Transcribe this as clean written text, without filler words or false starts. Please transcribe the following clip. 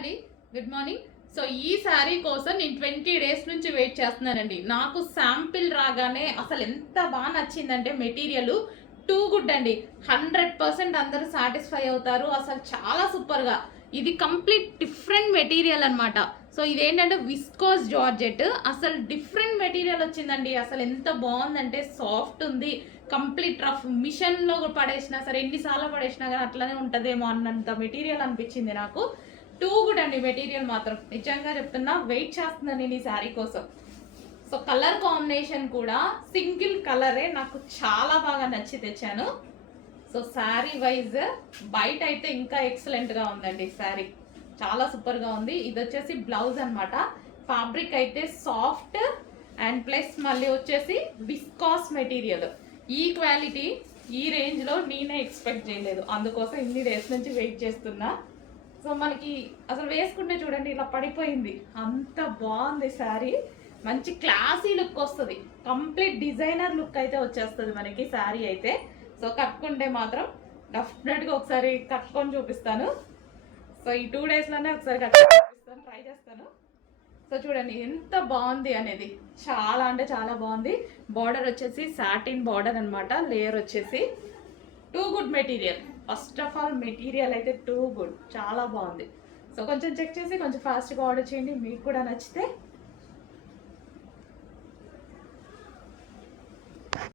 అండి, good morning. So ఈ శారీ కోసం నేను 20 డేస్ నుంచి వెయిట్ చేస్తున్నానండి. నాకు శాంపిల్ రాగానే అసలు ఎంత బాగా నచ్చిందంటే మెటీరియల్ టూ గుడ్ అండి. 100% అందరూ సాటిస్ఫై అవుతారు. అసలు చాలా సూపర్గా, ఇది కంప్లీట్ డిఫరెంట్ మెటీరియల్ అనమాట. సో ఇదేంటంటే విస్కోస్ జార్జెట్, అసలు డిఫరెంట్ మెటీరియల్ వచ్చిందండి. అసలు ఎంత బాగుందంటే సాఫ్ట్ ఉంది, కంప్లీట్ రఫ్. మిషన్లో పడేసినా సరే, ఎన్నిసార్లు పడేసినా కానీ అట్లనే ఉంటుందేమో అన్నంత మెటీరియల్ అనిపించింది నాకు. టూ గుడ్ అండి మెటీరియల్ మాత్రం, నిజంగా చెప్తున్నా. వెయిట్ చేస్తున్నాను నేను ఈ శారీ కోసం. సో కలర్ కాంబినేషన్ కూడా సింగిల్ కలరే నాకు చాలా బాగా నచ్చి తెచ్చాను. సో శారీ వైజ్ బయట అయితే ఇంకా ఎక్సలెంట్గా ఉందండి. శారీ చాలా సూపర్గా ఉంది. ఇది వచ్చేసి బ్లౌజ్ అనమాట. ఫ్యాబ్రిక్ అయితే సాఫ్ట్ అండ్ ప్లస్ మళ్ళీ వచ్చేసి విస్కాస్ మెటీరియల్. ఈ క్వాలిటీ ఈ రేంజ్లో నేనే ఎక్స్పెక్ట్ చేయలేదు, అందుకోసం ఇన్ని డేస్ నుంచి వెయిట్ చేస్తున్నా. సో మనకి అసలు వేసుకుంటే చూడండి ఇలా పడిపోయింది, అంత బాగుంది శారీ. మంచి క్లాసీ లుక్ వస్తుంది, కంప్లీట్ డిజైనర్ లుక్ అయితే వచ్చేస్తుంది మనకి శారీ అయితే. సో కట్టుకుంటే మాత్రం డెఫినెట్గా ఒకసారి కట్టుకొని చూపిస్తాను. సో ఈ 2 డేస్లోనే ఒకసారి కట్టుకొని చూపిస్తాను, ట్రై చేస్తాను. సో చూడండి ఎంత బాగుంది అనేది, చాలా అంటే చాలా బాగుంది. బార్డర్ వచ్చేసి సాటిన్ బార్డర్ అనమాట. లేయర్ వచ్చేసి too good material. First of all material అయితే టూ గుడ్, చాలా బాగుంది. సో కొంచెం చెక్ చేసి కొంచెం ఫాస్ట్గా ఆర్డర్ చేయండి, మీకు కూడా నచ్చితే